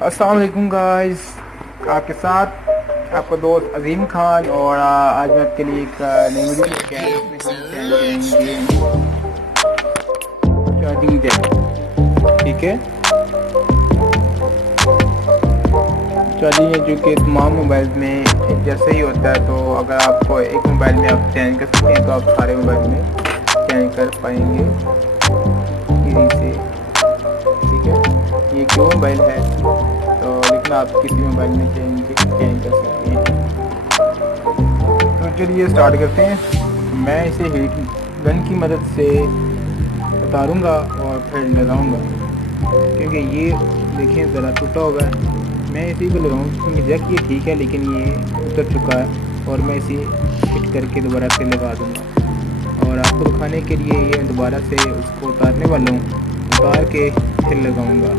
अस्सलाम वालेकुम गाइस, आपके साथ आपका दोस्त अजीम खान। और आज मैं आपके लिए एक नई वीडियो लेके आया हूं। इसमें हम चैन करेंगे चार्जिंग जैक। ठीक है, चार्जिंग जो कि तमाम मोबाइल में एक जैसा ही होता है। तो अगर आपको एक मोबाइल में आप चैन कर सकते हैं तो आप सारे मोबाइल में चैन कर पाएंगे इजी से। ठीक है, ये क्यों मोबाइल है तो लेकिन आप किसी मोबाइल में चेंज कर सकते हैं। तो चलिए स्टार्ट करते हैं। मैं इसे हीट गन की मदद से उतारूंगा और फिर लगाऊंगा, क्योंकि ये देखिए ज़रा टूटा हुआ है। मैं इसी को लगाऊंगा क्योंकि जैक ये ठीक है लेकिन ये उतर चुका है, और मैं इसे फिट करके दोबारा से लगा दूंगा। और आपको दिखाने के लिए ये दोबारा से उसको उतारने वाला हूँ, उतार के फिर लगाऊंगा।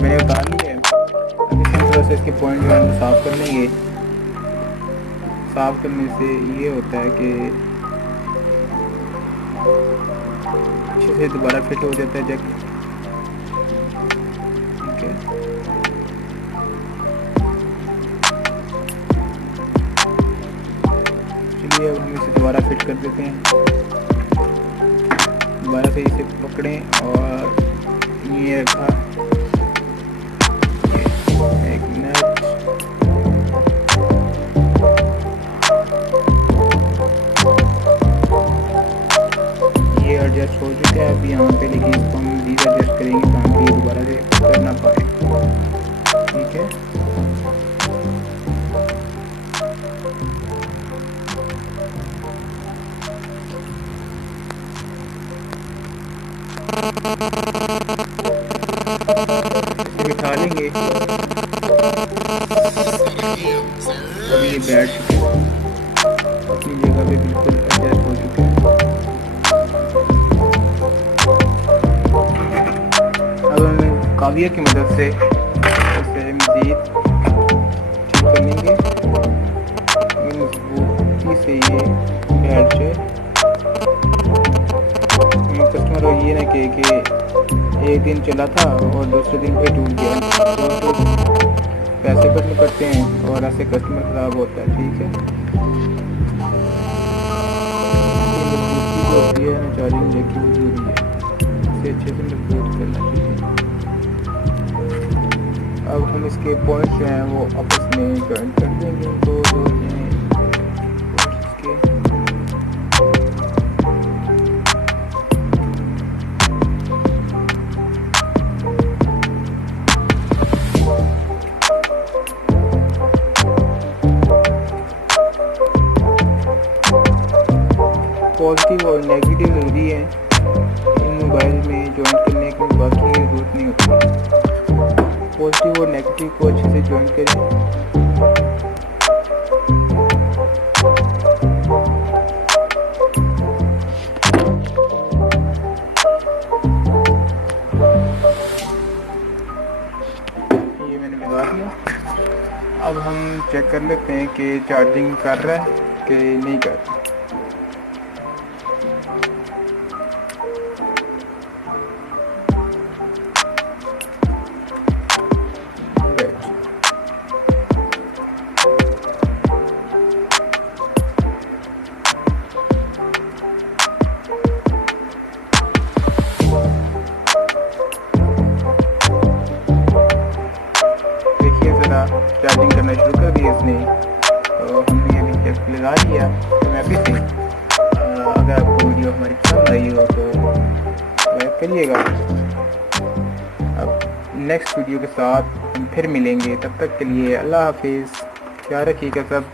मैंने उतार लिया है। अब इसी तरह से इसके पॉइंट जो है साफ़ कर लेंगे। साफ़ करने से ये होता है कि अच्छे से दोबारा फिट हो जाता है जैक। ठीक है, चलिए अब हम इसे दोबारा फिट कर देते हैं। दोबारा से इसे पकड़ें और ये रखा एक मिनट। ये एडजस्ट हो चुका है अब यहाँ पे, लेकिन इसको हम मज़ीद एडजस्ट करेंगे ताकि ये दोबारा से कर ना पाए। ठीक है, बिठा लेंगे। अभी ये बैठ चुके हैं अपनी जगह पे, बिल्कुल एडजस्ट हो चुके हैं। अब हमें काविया की मदद से इसे मज़ीद ठीक कर लेंगे। मजबूती से ये बैठ जाए। कस्टमर को ये ना कहे कि एक दिन चला था और दूसरे दिन फिर टूट गया, तो पैसे कटने पड़ते हैं और ऐसे कस्टमर ख़राब होता है। ठीक है, ये है ना चार्जिंग जैक की जरूरी है, इसे अच्छे से मजबूत करना चाहिए। अब हम इसके पॉइंट जो हैं वो आपस में जॉइंट कर देंगे। तो जो हैं इसके पॉजिटिव और नेगेटिव ज़रूरी है इन मोबाइल में जॉइंट करने की, बाकी की ज़रूरत नहीं होती। पॉजिटिव और नेगेटिव को अच्छे से जॉइंट करें। ये मैंने लगा दिया। अब हम चेक कर लेते हैं कि चार्जिंग कर रहा है कि नहीं कर रहा। चार्जिंग करना शुरू कर दिया इसने, तो हमने अभी जैक लगा लिया। तो मैं फिर से अगर आपको वीडियो हमारी पसंद आई हो तो लाइक करिएगा। अब नेक्स्ट वीडियो के साथ हम फिर मिलेंगे, तब तक के लिए अल्लाह हाफिज़। ख्याल रखिएगा सब।